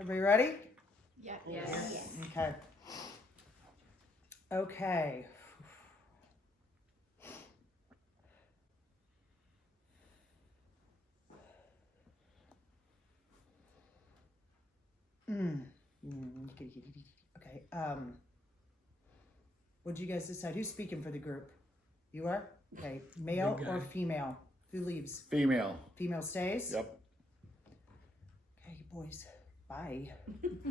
Everybody ready? Yeah. Yes. Okay. Okay. Okay. What did you guys decide? Who's speaking for the group? You are? Okay. Male Big guy. or female? Who leaves? Female. Female stays? Yep. Okay, boys. Bye. Okay,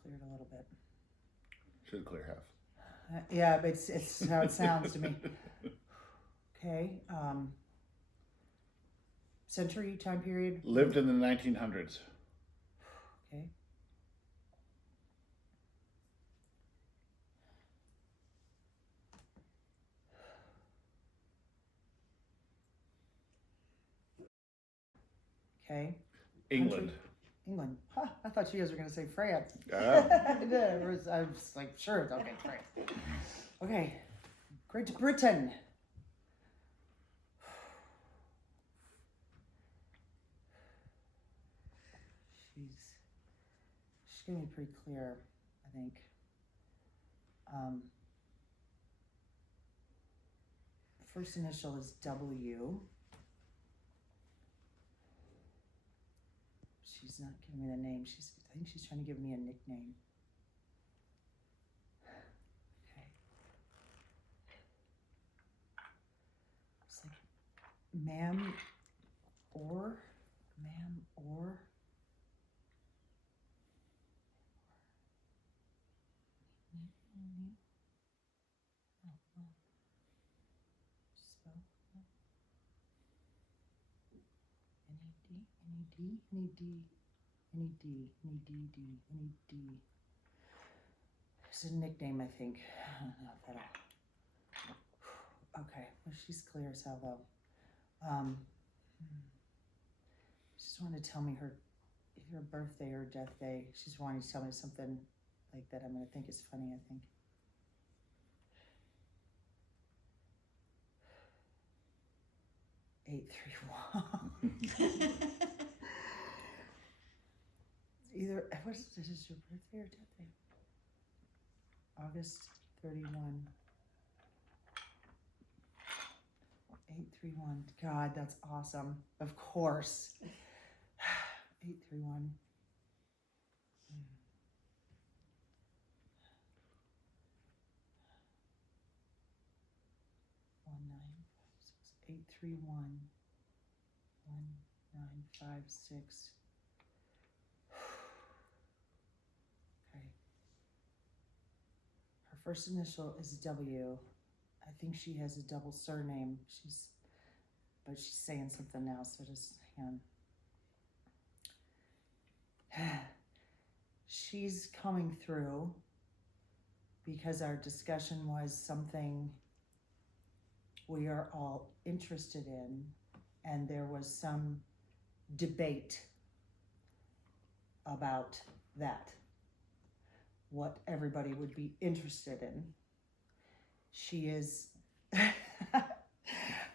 cleared a little bit. Should clear half. Yeah, but it's how it sounds to me. Okay. Century, time period? Lived in the 1900s. Okay. Okay. England. Country? England. Huh, I thought you guys were going to say France. Oh. I was like, sure, okay, France. Okay. Great Britain. She's going to be pretty clear, I think. First initial is W. She's not giving me the name. I think she's trying to give me a nickname. Okay. It's like ma'am or. Any D. It's a nickname, I think. I don't know if that'll. Okay, well, she's clear as hell though. She just wanted to tell me her either birthday or death day. She's wanting to tell me something like that I'm gonna think is funny, I think. Either, what is this? Is your birthday or death day? August 31. 831. God, that's awesome. Of course. 831. 831 1956. Okay. Her first initial is W. I think she has a double surname. But she's saying something now, so just hang on. She's coming through because our discussion was something we are all interested in, and there was some debate about that, what everybody would be interested in. She is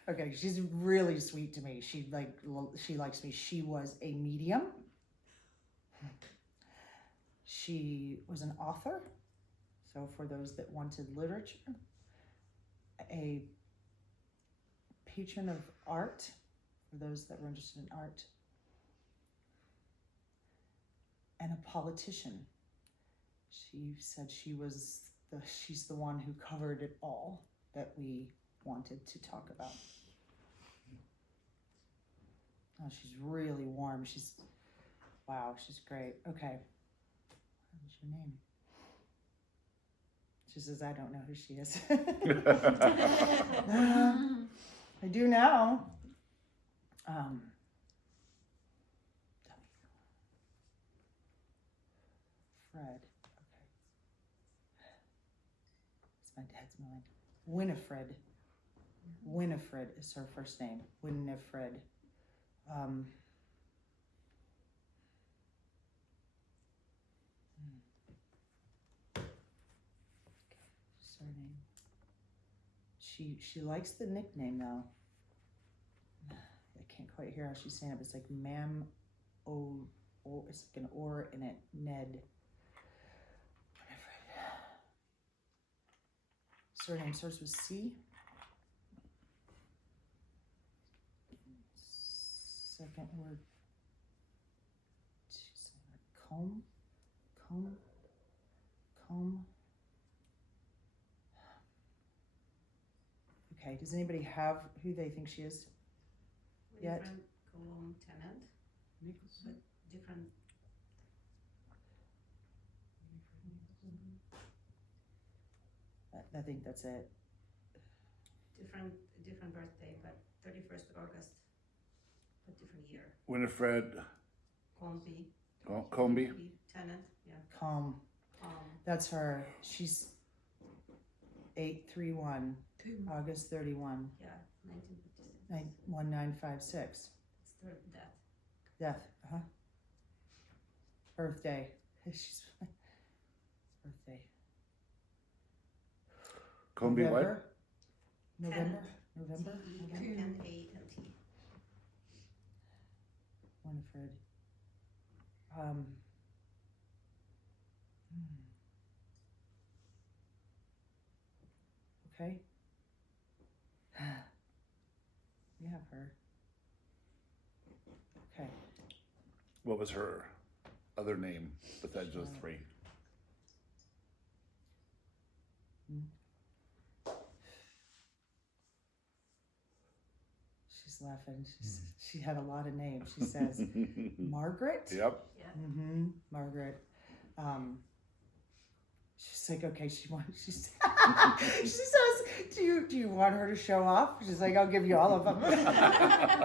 okay, she's really sweet to me. She likes me. She was a medium. She was an author, so for those that wanted literature, a patron of art, for those that were interested in art, and a politician. She said she's the one who covered it all that we wanted to talk about. Oh, she's really warm. She's great. Okay. What's your name? She says, I don't know who she is. I do now. Fred. Okay. It's my dad's mind. Winifred. Winifred is her first name. Winifred. Surname. She likes the nickname though. I can't quite hear how she's saying it, but it's like Ma'am it's like an or in it. Ned. Surname starts with C. Second word. Combe. Okay, does anybody have who they think she is? Yet? Winifred Coombe Tennant, but different. I think that's it. Different birthday, but 31st August, but different year. Winifred Coombe Coombe. Tennant, yeah. Calm. That's her. She's 831, August 31, Yeah, 1956. 1956. It's their death. Death. Birthday. She's birthday. Coombe what? November. Tennant. Winifred. Okay. We have her. Okay. What was her other name besides those three? She's laughing. She had a lot of names. She says Margaret. Yep. Yeah. Margaret. She's like, okay. She says, do you want her to show off? She's like, I'll give you all of them.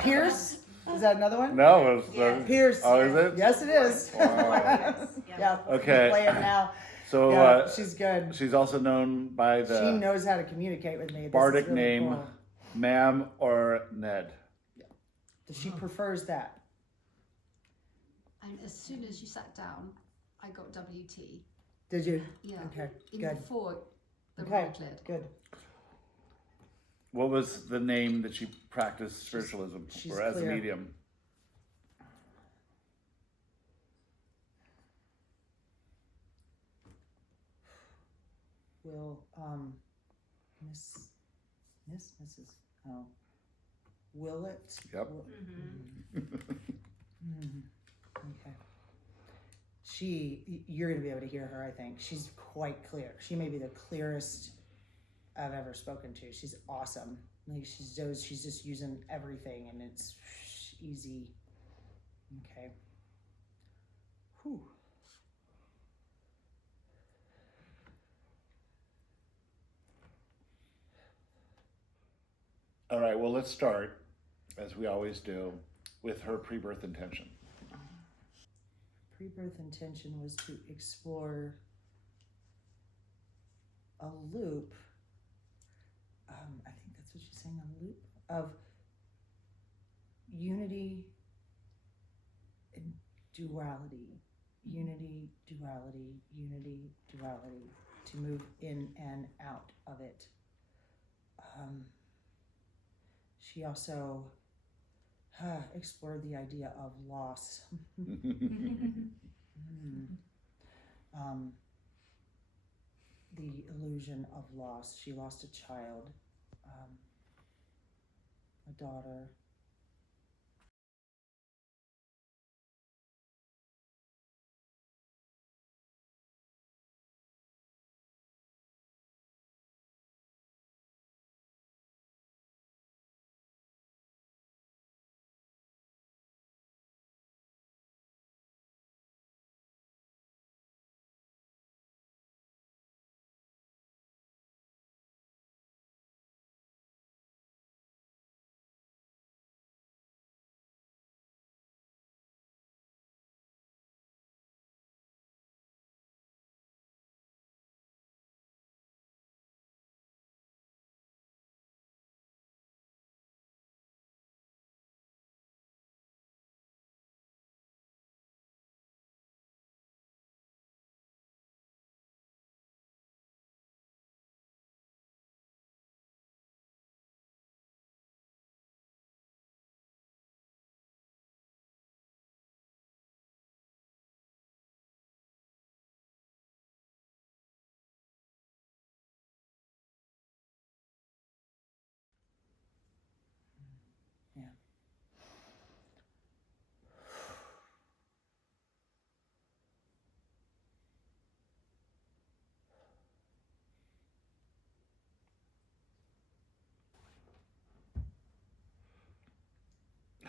Pierce. Is that another one? No, it was Pierce. Oh, is it? Yes, it is. Wow. Yeah. Okay. Play him now. So Yeah, she's good. she's also known by She the knows how to communicate with me. This bardic is really name, cool. Ma'am or Ned. She prefers that. And as soon as you sat down, I got WT. Did you? Yeah. Okay. Even Good. before the Okay. roll cleared. Good. What was the name that she practiced spiritualism she's or as clear. a medium? Will Mrs. Oh, will it? Yep. Okay. You're gonna be able to hear her. I think she's quite clear. She may be the clearest I've ever spoken to. She's awesome. Like she's just using everything, and it's easy. Okay. Whew. All right, well, let's start, as we always do, with her pre-birth intention. Pre-birth intention was to explore a loop. I think that's what she's saying, a loop of unity and duality. Unity, duality, unity, duality, to move in and out of it. She also explored the idea of loss. The illusion of loss. She lost a child, a daughter.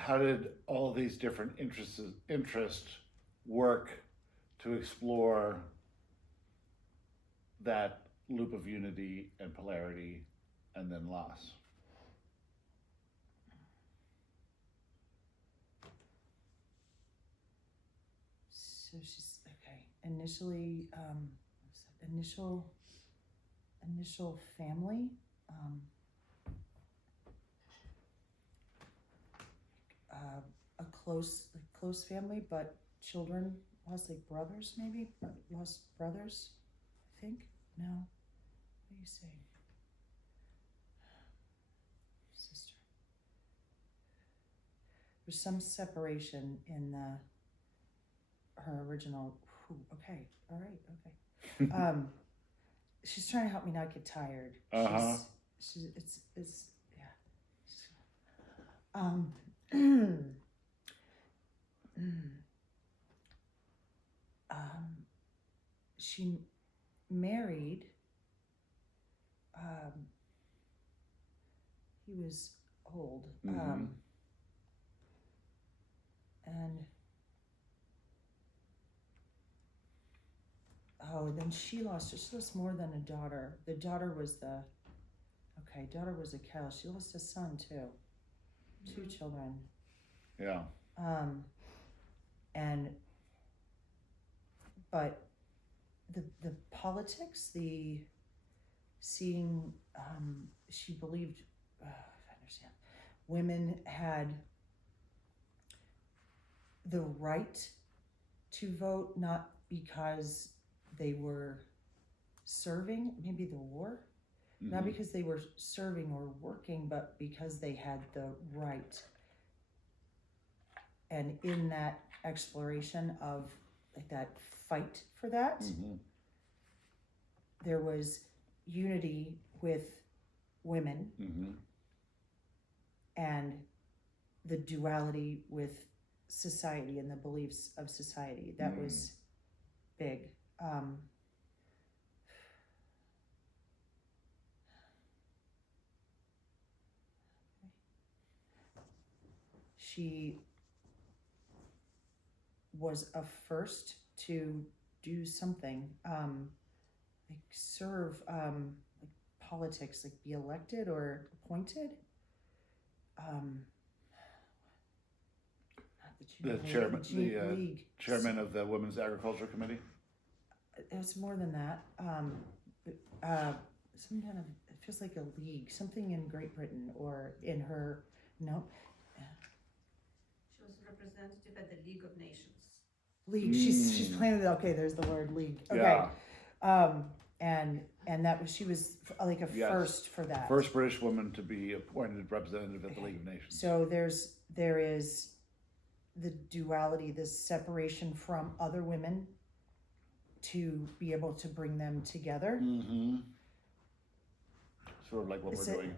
how did all these different interests work to explore that loop of unity and polarity and then loss? So she's okay. Initially, initial family. A close family, but children lost, like brothers, maybe lost brothers. I think no. What do you say? Sister. There's some separation in her original. Okay, all right, okay. She's trying to help me not get tired. It's yeah. She married. He was old, and then she lost more than a daughter. The daughter was daughter was a catalyst. She lost a son too. 2 children. Yeah. But the politics, the seeing, she believed, if I understand, women had the right to vote, not because they were serving, maybe the war, not because they were serving or working, but because they had the right. And in that exploration of like that fight for that, there was unity with women and the duality with society and the beliefs of society. That was big. She was a first to do something, like serve, like politics, like be elected or appointed. The chairman of the Women's Agriculture Committee. It was more than that. Some kind of, it feels like a league, something in Great Britain or in her. No. She was representative at the League of Nations. League. She's planted. Okay, there's the word league. Okay. Yeah. And that was, she was like a first for that. First British woman to be appointed representative at the League of Nations. So there is the duality, this separation from other women to be able to bring them together. Sort of like what we're doing.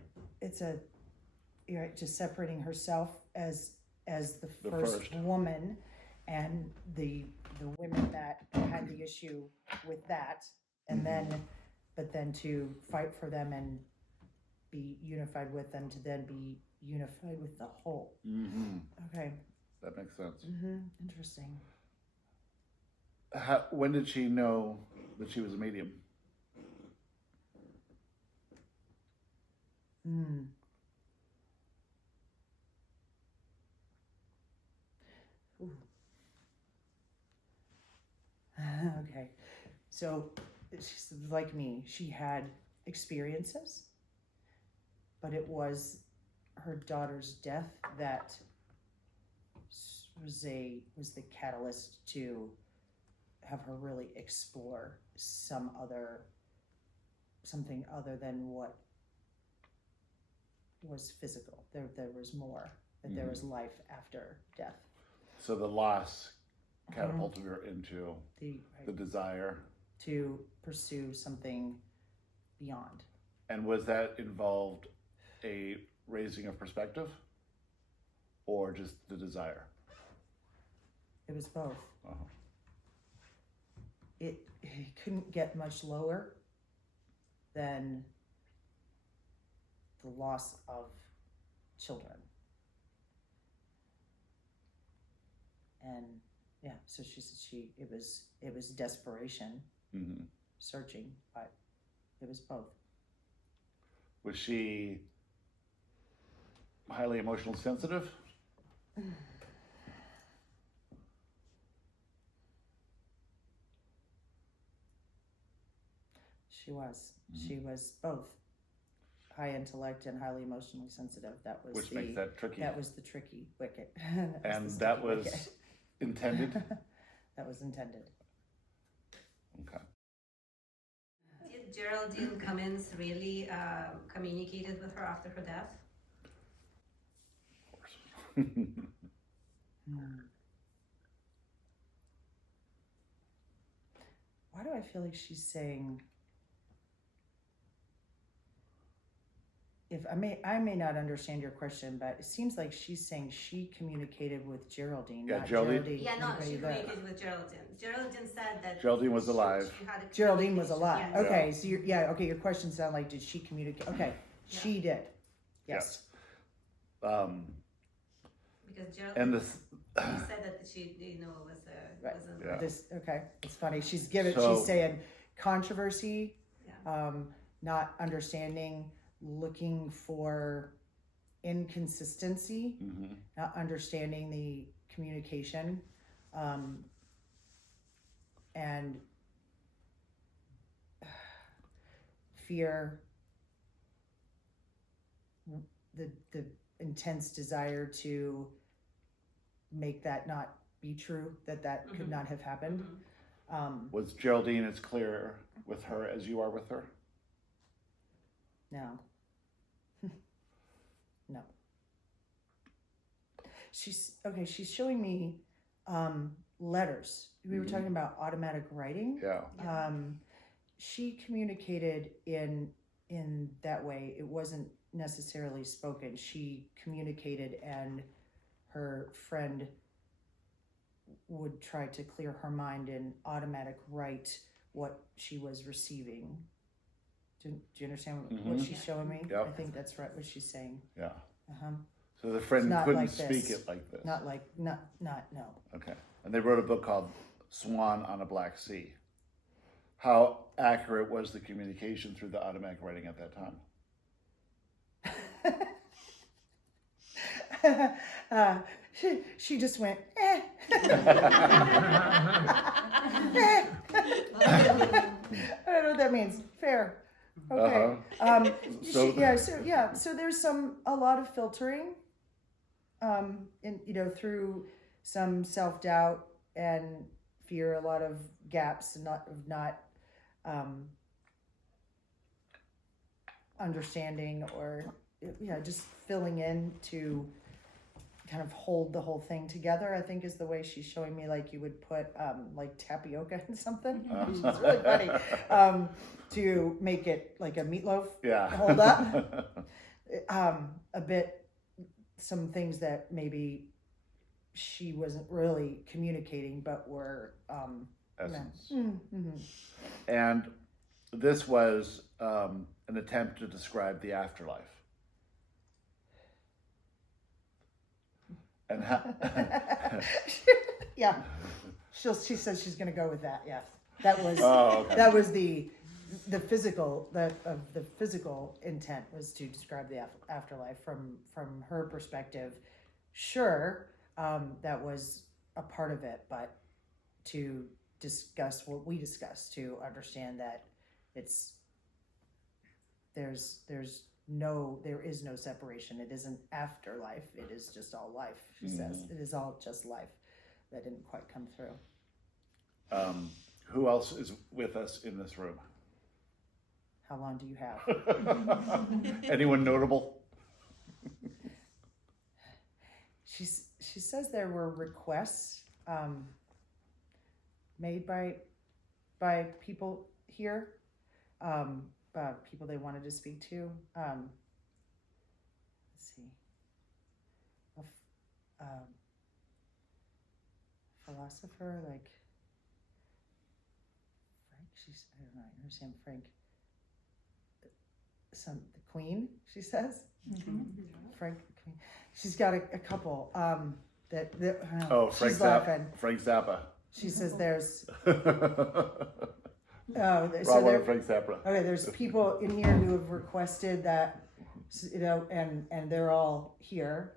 You're right, just separating herself as the first woman, and the women that had the issue with that, and then to fight for them and be unified with them, to then be unified with the whole. Okay. That makes sense. Interesting. When did she know that she was a medium? Okay. So she's like me. She had experiences, but it was her daughter's death that was the catalyst to have her really explore something other than what was physical. There was more, that there was life after death. So the loss catapulted her into the desire to pursue something beyond. And was that involved a raising of perspective or just the desire? It was both. It couldn't get much lower than the loss of children. and yeah, so she said it was desperation, Mm-hmm. searching, but it was both. Was she highly emotional sensitive? She was both high intellect and highly emotionally sensitive. That was Which makes that tricky. That was the tricky wicket. And the that sticky was wicket. intended? That was intended. Okay. Did Geraldine Cummins really communicated with her after her death? Of course. Why do I feel like she's saying, if I may not understand your question, but it seems like she's saying she communicated with Geraldine, Yeah, not Geraldine. Yeah, no, anybody she there. communicated with Geraldine. Geraldine said that Geraldine was alive. she had a Geraldine was communication, alive. yes. Okay, so okay, your question sounded like, did she communicate? Okay, Yeah. she did. Yes. Because Geraldine And this, said that she, was Right. wasn't. Yeah. This okay. It's funny. She's saying controversy, Yeah. not understanding, looking for inconsistency, mhm. not understanding the communication, and fear, the intense desire to make that not be true, that could not have happened. Mhm. Was Geraldine as clear with her as you are with her? No. No. She's showing me letters. We were Mhm. talking about automatic writing. Yeah. She communicated in that way. It wasn't necessarily spoken. She communicated, and her friend would try to clear her mind and automatic write what she was receiving. Do you understand what Mhm. she's showing me? Yep. I think that's right what she's saying. Yeah. Uh-huh. So the friend Not couldn't like speak this. it like this. Not no. Okay. And they wrote a book called Swan on a Black Sea. How accurate was the communication through the automatic writing at that time? She just went, eh. I don't know what that means. Fair. Okay. So- So there's a lot of filtering, through some self-doubt and fear, a lot of gaps, and not understanding, or just filling in to kind of hold the whole thing together, I think, is the way she's showing me, like you would put like tapioca in something. It's really funny, to make it like a meatloaf. Yeah. Hold up. A bit, some things that maybe she wasn't really communicating, but were Essence. Mm-hmm. And this was an attempt to describe the afterlife. And how, Yeah, she says she's going to go with that. Yeah, that was okay. that was the physical the physical intent was to describe the afterlife from her perspective. Sure, that was a part of it, but to discuss what we discussed, to understand that there is no separation. It isn't afterlife. It is just all life. She says it is all just life. That didn't quite come through. Who else is with us in this room? How long do you have? Anyone notable? She says there were requests made by people here, people they wanted to speak to. Let's see, a philosopher like Frank. I don't know. I understand Frank. The Queen. She says. Frank. Queen. She's got a couple. Frank she's laughing. Frank Zappa. She says there's Frank Zappa. okay, there's people in here who have requested that, and they're all here.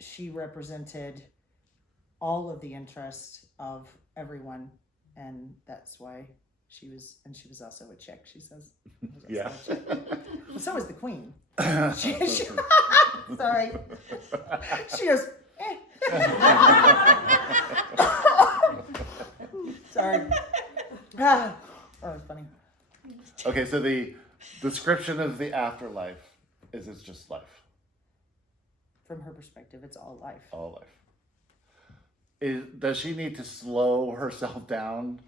She represented all of the interest of everyone, and that's why she was also a chick, she says. Yeah. Well, so is the queen. Sorry. She goes, sorry. Oh, that's funny. Okay, so the description of the afterlife is it's just life. From her perspective, it's all life. All life. Does she need to slow herself down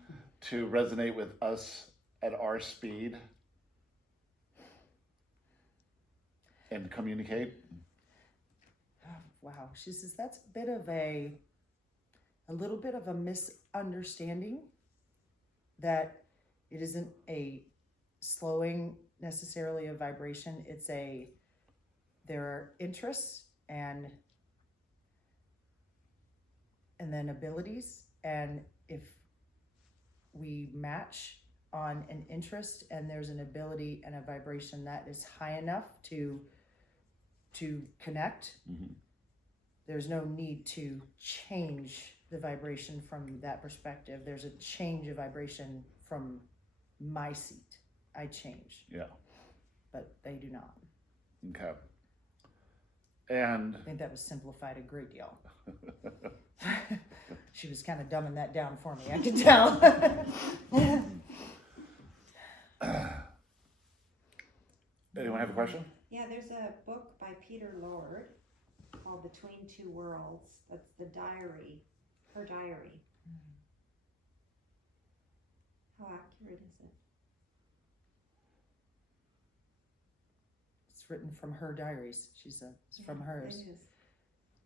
to resonate with us at our speed and communicate? Wow. She says that's a bit of a little bit of a misunderstanding, that it isn't a slowing necessarily of vibration. There are interests and then abilities, and if we match on an interest and there's an ability and a vibration that is high enough to connect, there's no need to change the vibration from that perspective. There's a change of vibration from my seat. I change. Yeah. But they do not. Okay. And I think that was simplified a great deal. She was kind of dumbing that down for me, I could tell. anyone have a question? Yeah, there's a book by Peter Lord called Between Two Worlds. That's the diary, her diary. How accurate is it? It's written from her diaries. She said it's from hers. It is.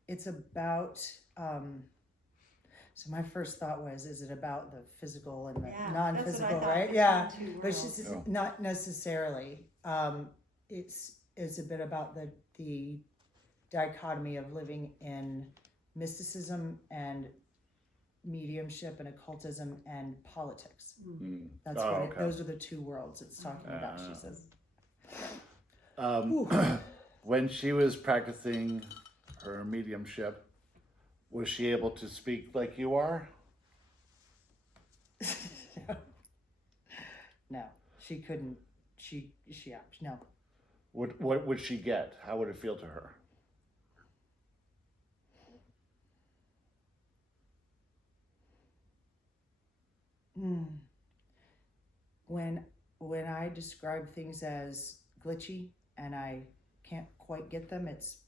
It's about, so my first thought was, is it about the physical and the non-physical, that's what I thought, right? Between Yeah, Two but she Worlds. says No. not necessarily. It's a bit about the dichotomy of living in mysticism and mediumship and occultism and politics. That's those are the two worlds it's talking about, she says. When she was practicing her mediumship, was she able to speak like you are? No, she couldn't. No. What would she get? How would it feel to her? When I describe things as glitchy and I can't quite get them, it's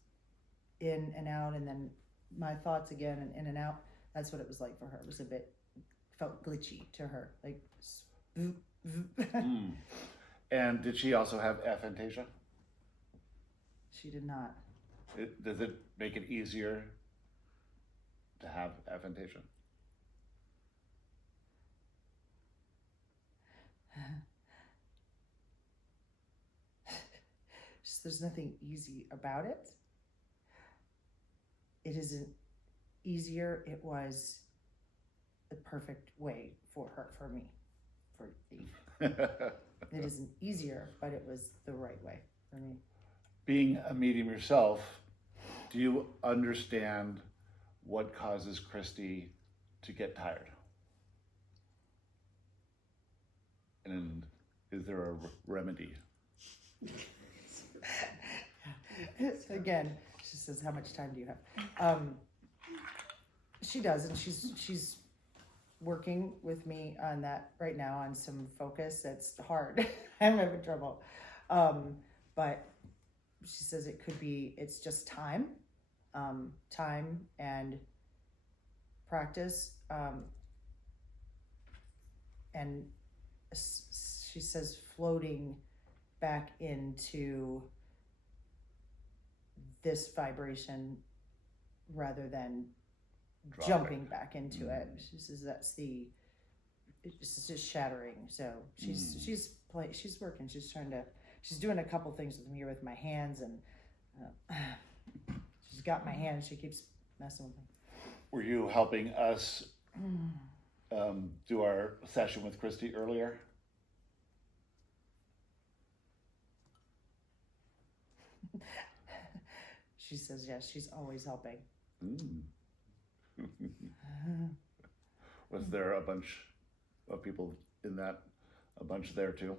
in and out, and then my thoughts again and in and out. That's what it was like for her. It was felt glitchy to her, like. And did she also have aphantasia? She did not. Does it make it easier to have aphantasia? There's nothing easy about it. It isn't easier. It was the perfect way for me. It isn't easier, but it was the right way for me. Being a medium yourself, do you understand what causes Christy to get tired? And is there a remedy? Again, she says, how much time do you have? She does, and she's working with me on that right now, on some focus. It's hard. I'm having trouble. But she says it's just time and practice. And she says floating back into this vibration rather than jumping back into it. She says it's just shattering. So she's working. She's doing a couple things with me with my hands, and she's got my hand. She keeps messing with me. Were you helping us do our session with Christy earlier? She says yes. She's always helping. Mm. Was there a bunch of people in that, a bunch there too?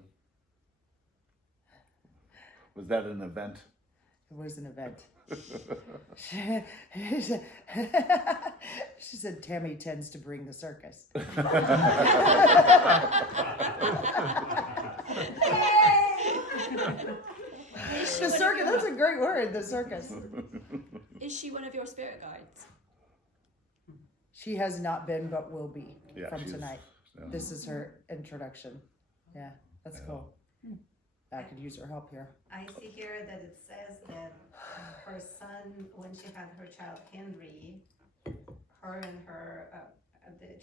Was that an event? It was an event. She said Tammy tends to bring the circus. The circus, that's a great word, the circus. Is she one of your spirit guides? She has not been, but will be from she's- tonight. yeah. This is her introduction. Yeah, that's cool. I could use her help here. I see here that it says that her son, when she had her child Henry, her and her,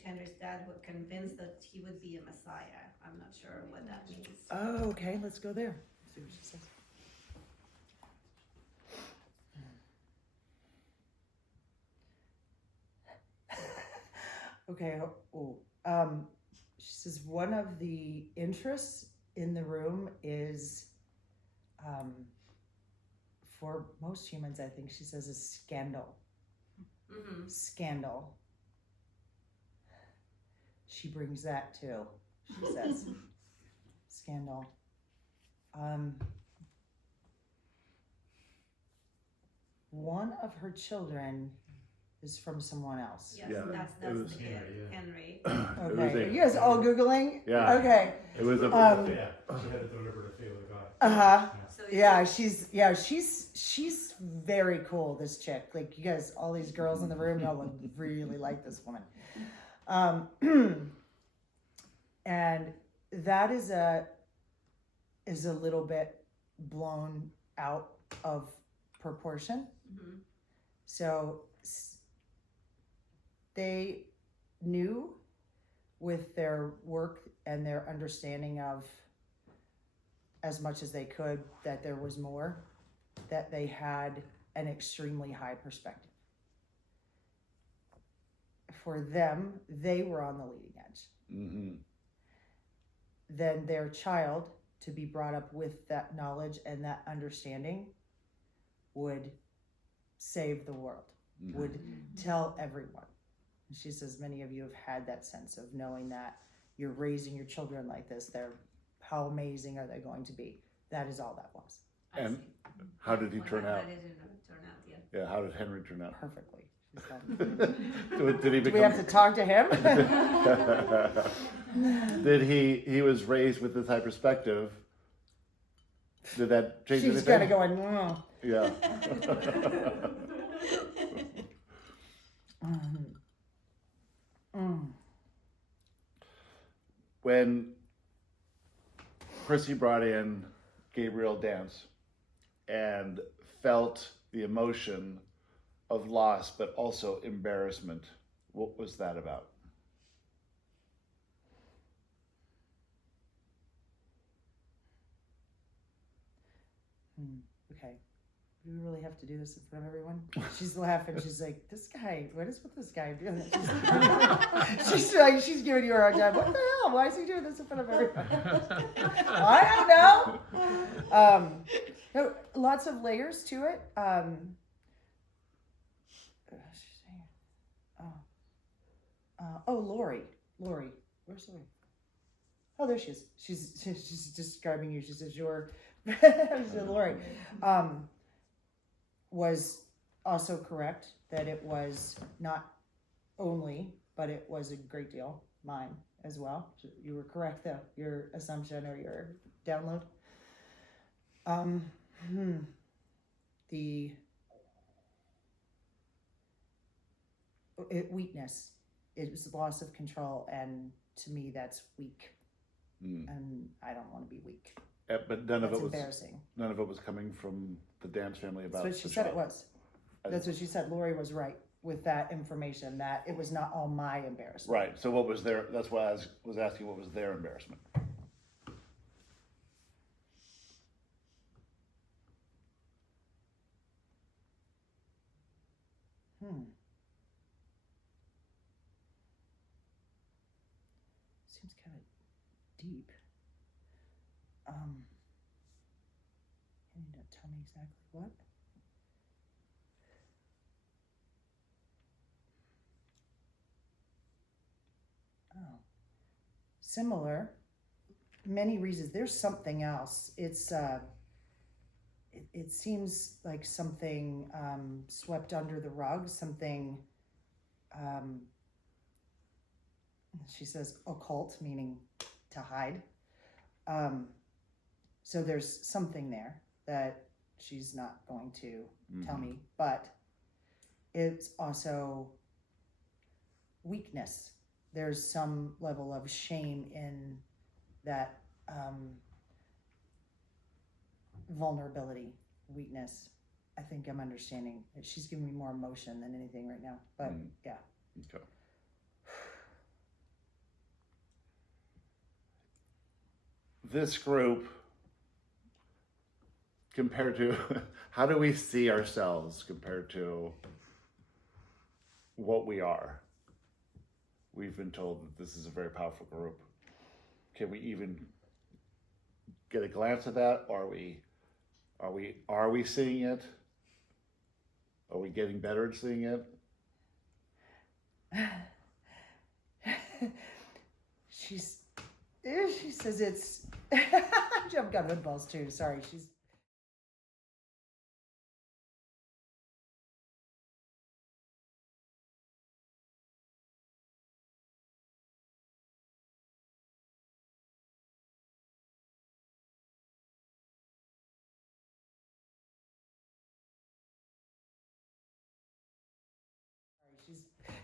Henry's dad were convinced that he would be a Messiah. I'm not sure what that means. Oh, okay, let's go there. See what she says. Okay, she says one of the interests in the room is, for most humans, I think she says, is scandal. Mm-hmm. Scandal. She brings that too, she says. Scandal. One of her children is from someone else. Yes, Yeah, that's it was- the kid, Henry. It was Okay. a- You guys all Googling? Yeah. Okay. It was a Yeah, she had a deliberate feel of God. Uh-huh. So Yeah, she's very cool, this chick. Like, you guys, all these girls in the room, y'all would really like this woman. And that is a little bit blown out of proportion. Mhm. So they knew with their work and their understanding of as much as they could that there was more, that they had an extremely high perspective. For them, they were on the leading edge. Mm-hmm. Then their child, to be brought up with that knowledge and that understanding, would save the world, Mm-hmm. would tell everyone. And she says many of you have had that sense of knowing that you're raising your children like this. How amazing are they going to be? That is all that was. I And see. how did he turn out? How did it turn out? Yeah. Yeah, how did Henry turn out? Perfectly. She's done. Did he Do become? we have to talk to him? Did he was raised with this high perspective? Did that change She's anything? kind of going, mm. Yeah. When Chrissy brought in Gabriel Dance and felt the emotion of loss, but also embarrassment, what was that about? Okay. Do we really have to do this in front of everyone? She's laughing. She's like, this guy, what is with this guy doing? She's giving you a hard time. What the hell? Why is he doing this in front of everyone? I don't know. No, lots of layers to it. Lori. Where's Lori? Oh, there she is. She's describing you. She says, you're Lori. Was also correct that it was not only, but it was a great deal mine as well. You were correct though, your assumption or your download. Weakness. It was loss of control, and to me that's weak. And I don't want to be weak. But none of That's it was embarrassing. None of it was coming from the Dance family about. That's what she the said it child. was. That's what she said. Lori was right with that information, that it was not all my embarrassment. Right. So what was their? That's why I was asking. What was their embarrassment? Seems kind of deep. Can you not tell me exactly what? Oh, similar. Many reasons. There's something else. It's it seems like something swept under the rug. Something. She says occult, meaning to hide. So there's something there that she's not going to tell me, but it's also weakness. There's some level of shame in that vulnerability, weakness. I think I'm understanding. She's giving me more emotion than anything right now, but yeah. Okay. This group, compared to, how do we see ourselves compared to what we are? We've been told that this is a very powerful group. Can we even get a glance at that? Are we seeing it? Are we getting better at seeing it? She says it's I've got hood balls too. Sorry, she's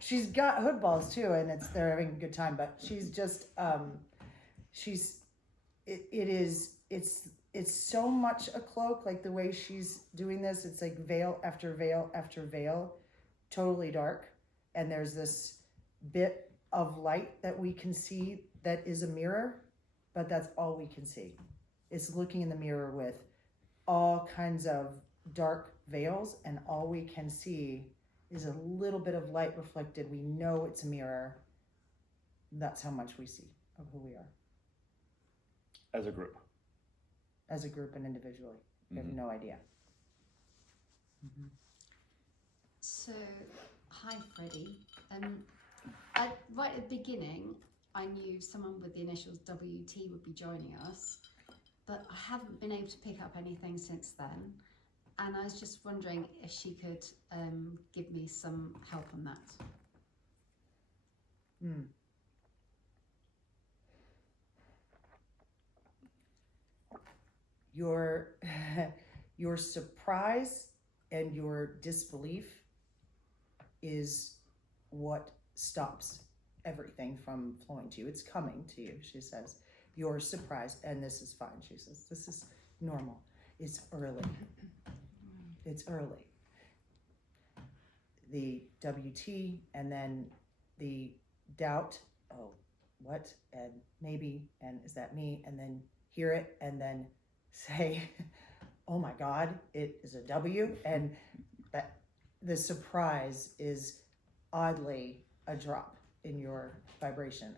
she's got hood balls too, and they're having a good time. But she's just it's so much a cloak, like the way she's doing this. It's like veil after veil after veil, totally dark, and there's this bit of light that we can see that is a mirror, but that's all we can see. It's looking in the mirror with all kinds of dark veils, and all we can see is a little bit of light reflected. We know it's a mirror. That's how much we see of who we are. As a group. As a group and individually. We have no idea. So, hi Freddie. Right at the beginning, I knew someone with the initials WT would be joining us, but I haven't been able to pick up anything since then. And I was just wondering if she could give me some help on that. Your surprise and your disbelief is what stops everything from flowing to you. It's coming to you, she says. You're surprised, and this is fine, she says. This is normal. It's early. It's early. The WT, and then the doubt, oh, what, and maybe, and is that me, and then hear it, and then say, oh my God, it is a W, and that the surprise is oddly a drop in your vibration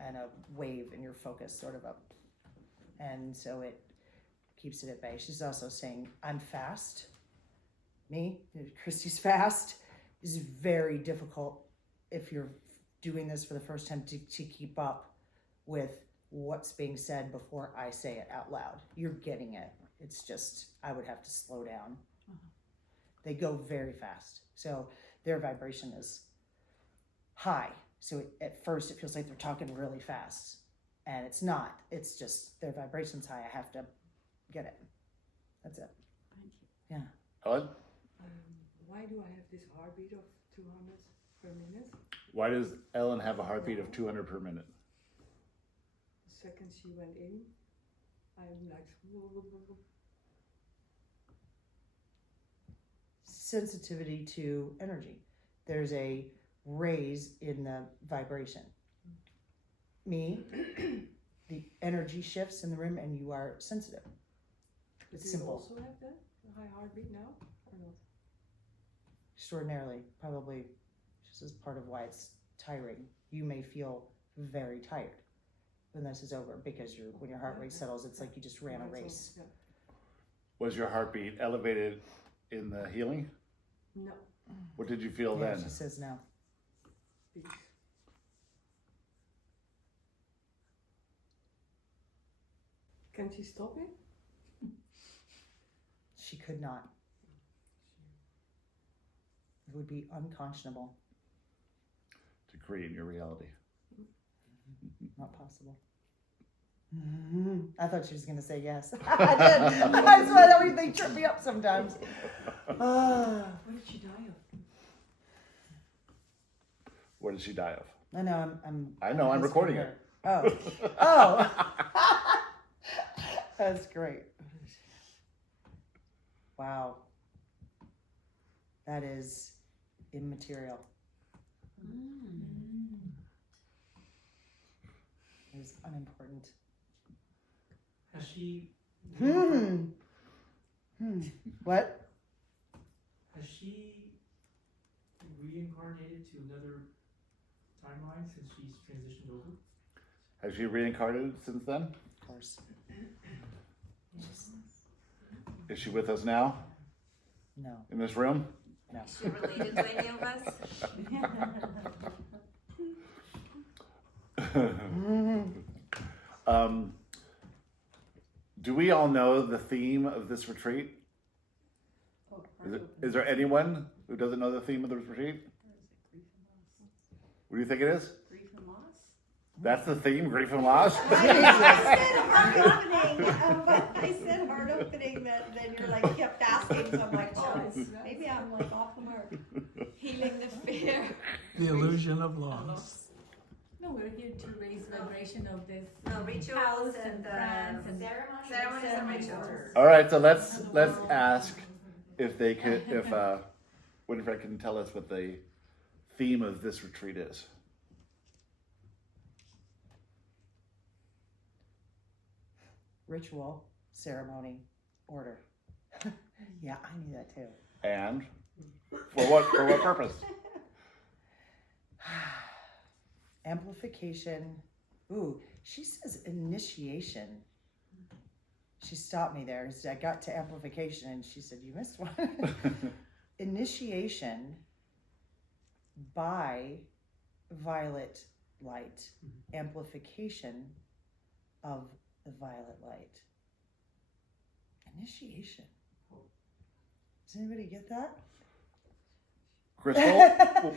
and a wave in your focus, sort of up, and so it keeps it at bay. She's also saying, I'm fast. Me, Christy's fast, is very difficult if you're doing this for the first time to keep up with what's being said before I say it out loud. You're getting it. It's just, I would have to slow down. They go very fast. So their vibration is high. So at first it feels like they're talking really fast. And it's not. It's just their vibration's high. I have to get it. That's it. Thank you. Yeah. Ellen? Why do I have this heartbeat of 200 per minute? Why does Ellen have a heartbeat of 200 per minute? The second she went in, I'm like... Sensitivity to energy. There's a raise in the vibration. Me, the energy shifts in the room and you are sensitive. But It's do you simple. also have that? A high heartbeat now? Or not? extraordinarily, probably just as part of why it's tiring. You may feel very tired when this is over because when your heart rate settles, it's like you just ran a race. Yeah. Was your heartbeat elevated in the healing? No. What did you feel Yeah, then? she says no. Peace. Can she stop it? She could not. It would be unconscionable, To create your reality. not possible. I thought she was going to say yes. I did. That's why they trip me up sometimes. What did she die of? What did she die of? I know. I'm I'm recording it. Oh. Oh. That's great. Wow. That is immaterial. It is unimportant. Has she? What? Has she reincarnated to another timeline since she's transitioned over? Has she reincarnated since then? Of course. Is she with us now No. in this room? No. Is she related to any of us? Do we all know the theme of this retreat? Is there anyone who doesn't know the theme of the retreat? What do you think it is? Grief and loss? That's the theme, grief and loss? I said heart opening, but I said heart opening, then you're like kept asking, so I'm like, oh, maybe I'm like off the mark. Healing the fear. The illusion of loss. No, we're here to raise vibration of this. No, rituals house and France and ceremonies and rituals. All right, so let's ask if they could, if Winifred can tell us what the theme of this retreat is. Ritual, ceremony, order. Yeah, I knew that too. And for what purpose? Amplification. Ooh, she says initiation. She stopped me there. I got to amplification and she said, you missed one. Initiation by violet light. Amplification of the violet light. Initiation. Does anybody get that? Crystal,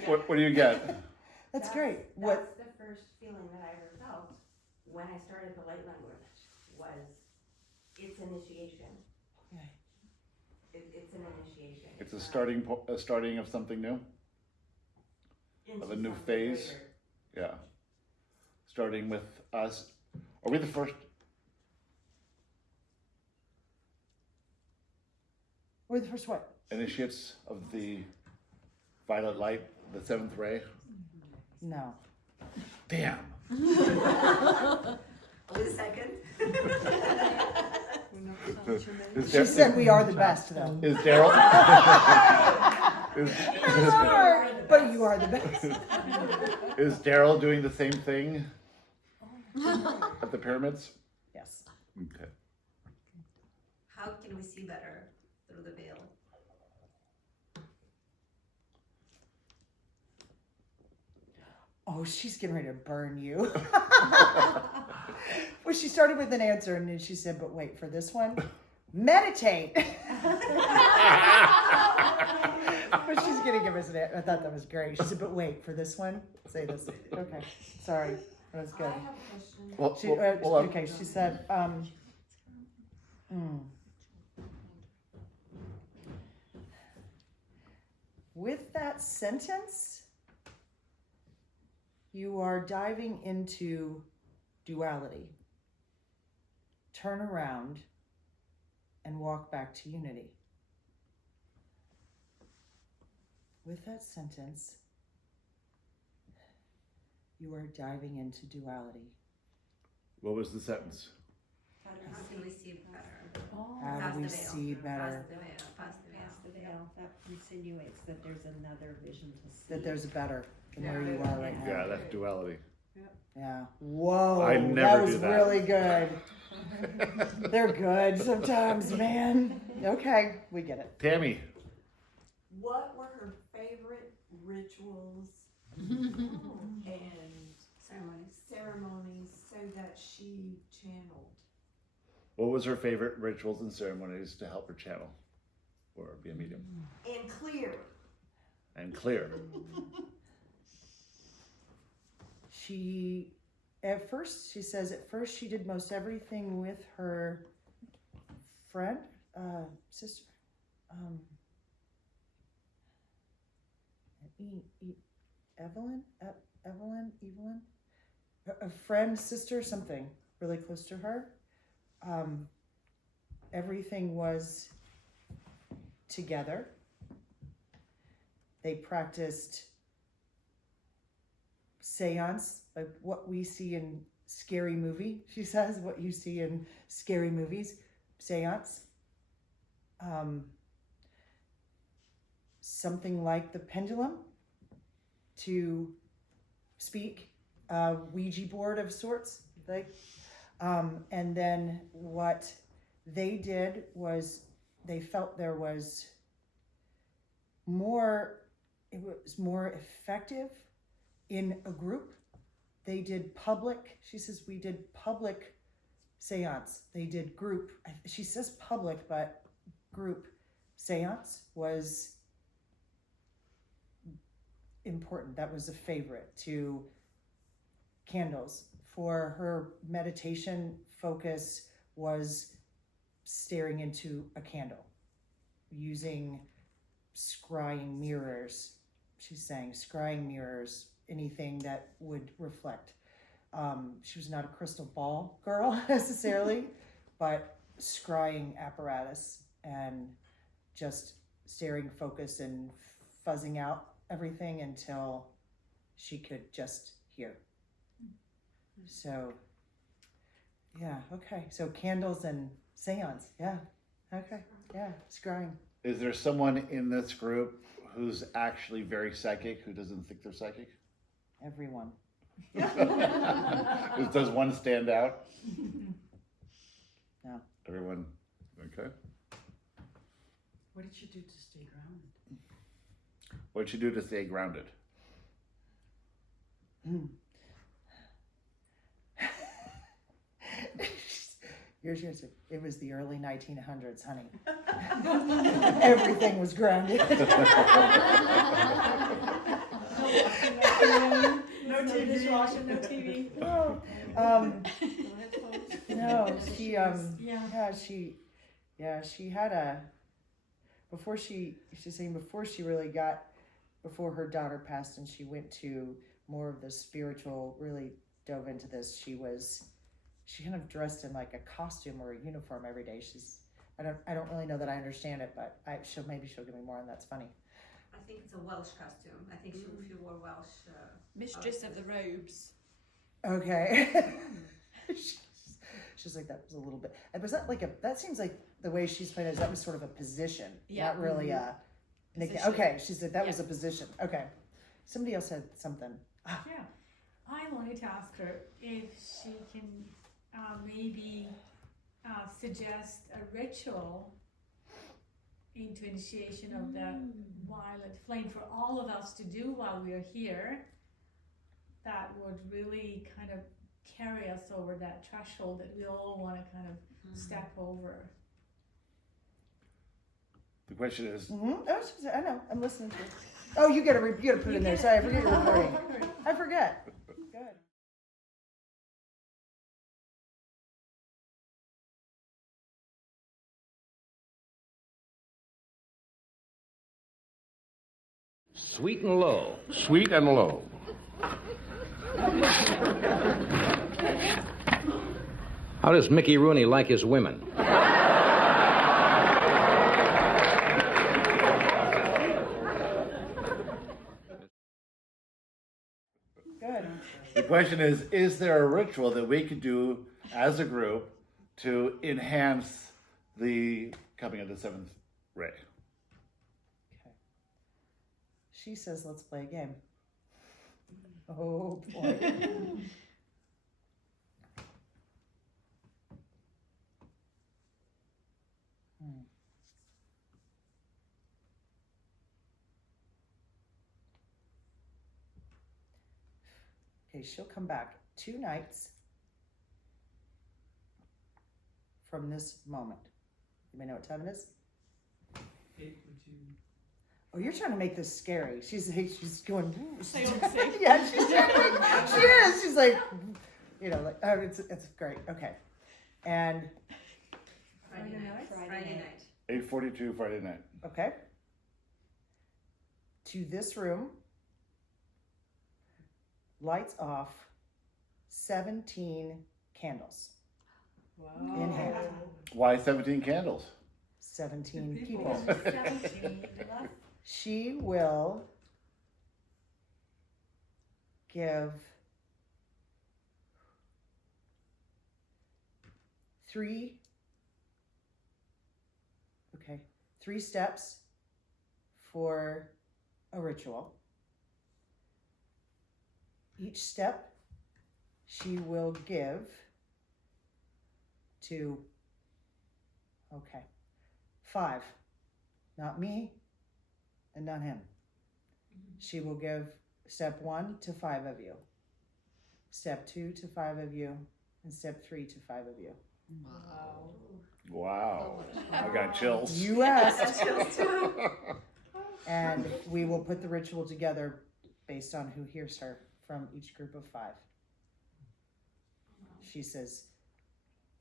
what do you get? That's great. That's What? the first feeling that I ever felt when I started the light language was it's initiation. Okay. It's an initiation. It's a starting of something new, Into of a new something phase. greater. Yeah. Starting with us. Are we the first? We're the first what? Initiates of the violet light, the seventh ray? No. Damn. Wait a second. She said we are the best, though. Is Daryl? But you are the best. Is Daryl doing the same thing at the pyramids? Yes. Okay. How can we see better through the veil? Oh, she's getting ready to burn you. Well, she started with an answer and then she said, but wait, for this one, meditate. But she's going to give us an answer. I thought that was great. She said, but wait, for this one, say this. Okay, sorry. That was good. I have a question. Well, She, hold on. okay, she said, with that sentence, you are diving into duality. Turn around and walk back to unity. With that sentence, you are diving into duality. What was the sentence? How can we see better? How Past do we the veil. see better? Past the veil. Past the veil. Hotel, that insinuates that there's another vision to see. That there's a better than where you are right now. Yeah, that duality. Yeah. Whoa. I never that was do that. really good. They're good sometimes, man. Okay, we get it. Tammy, What were her favorite rituals and ceremonies so that she channeled? what was her favorite rituals and ceremonies to help her channel or be a medium? And clear. And clear. She says at first she did most everything with her friend, sister, Evelyn, a friend, sister, something really close to her. Everything was together. They practiced seance, like what we see in scary movie, she says, what you see in scary movies, seance. Something like the pendulum to speak, Ouija board of sorts, like, and then what they did was they felt there was more, it was more effective in a group. They did public, she says, we did public seance. They did group, she says public, but group seance was important. That was a favorite. To candles. For her meditation focus was staring into a candle, using scrying mirrors. She's saying scrying mirrors, anything that would reflect. She was not a crystal ball girl necessarily, but scrying apparatus and just staring focus and fuzzing out everything until she could just hear. So, yeah, okay. So candles and seance, yeah, okay, yeah, scrying. Is there someone in this group who's actually very psychic, who doesn't think they're psychic? Everyone. Does one stand out? No. Everyone, okay. What did you do to stay grounded? What'd you do to stay grounded? Here's your answer. It was the early 1900s, honey. Everything was grounded. No dishwasher, no TV. No, she had a, before her daughter passed and she went to more of the spiritual, really dove into this, she kind of dressed in like a costume or a uniform every day. I don't really know that I understand it, but maybe she'll give me more, and that's funny. I think it's a Welsh costume. I think she wore Welsh. Mistress of the robes. Okay. She's like, that was a little bit. And was that that seems like the way she's played it, that was sort of a position, not really a nickname. Okay, she said that was a position. Okay. Somebody else said something. Yeah, I wanted to ask her if she can maybe suggest a ritual into initiation of the violet flame for all of us to do while we are here that would really kind of carry us over that threshold that we all want to kind of step over. The question is, I know, I'm listening to you. Oh, you gotta put it in there. Sorry, I forget you're recording. I forget. Good. Sweet and low. Sweet and low. How does Mickey Rooney like his women? Good. the question is there a ritual that we could do as a group to enhance the coming of the seventh ray? She says, let's play a game. Oh boy. Okay, she'll come back 2 nights from this moment. You may know what time it is? 8:42. Oh, you're trying to make this scary. She's going. Seancing. Yeah, she's trying to make, she is. She's like, you know, like, oh, it's great. Okay, and Friday night. Friday night. 8:42 Friday night. okay, to this room, lights off, 17 candles Wow. in hand, Why 17 candles? 17 people. 17. She will give 3 steps for a ritual. Each step she will give to 5, not me and not him. She will give step 1 to 5 of you, step 2 to 5 of you, and step 3 to 5 of you. Wow. I got chills. You asked. And we will put the ritual together based on who hears her from each group of 5. She says,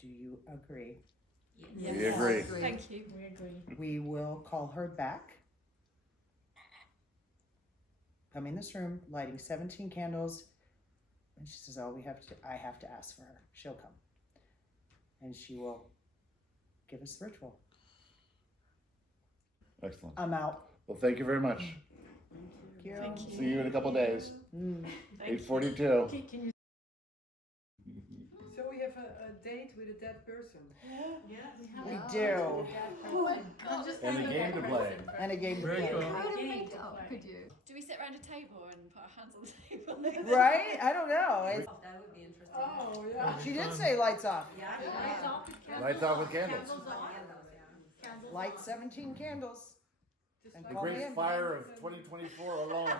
do you agree? Yes. We agree. Thank you. We agree. We will call her back. Come in this room, lighting 17 candles. And she says, oh, I have to ask for her. She'll come. And she will give us the ritual. Excellent. I'm out. Well, thank you very much. Thank you. See you in a couple days. Mm. 8:42. Can you? So we have a date with a dead person. We do. Oh my god. And a game to play. And a game to Very play. cool. I would have made it up, could you? Do we sit around a table and put our hands on the table? Like this? Right? I don't know. That would be interesting. Oh yeah. She did say lights off. Yeah. Lights off with candles. Light 17 candles. And The call me great in. fire of 2024 alone.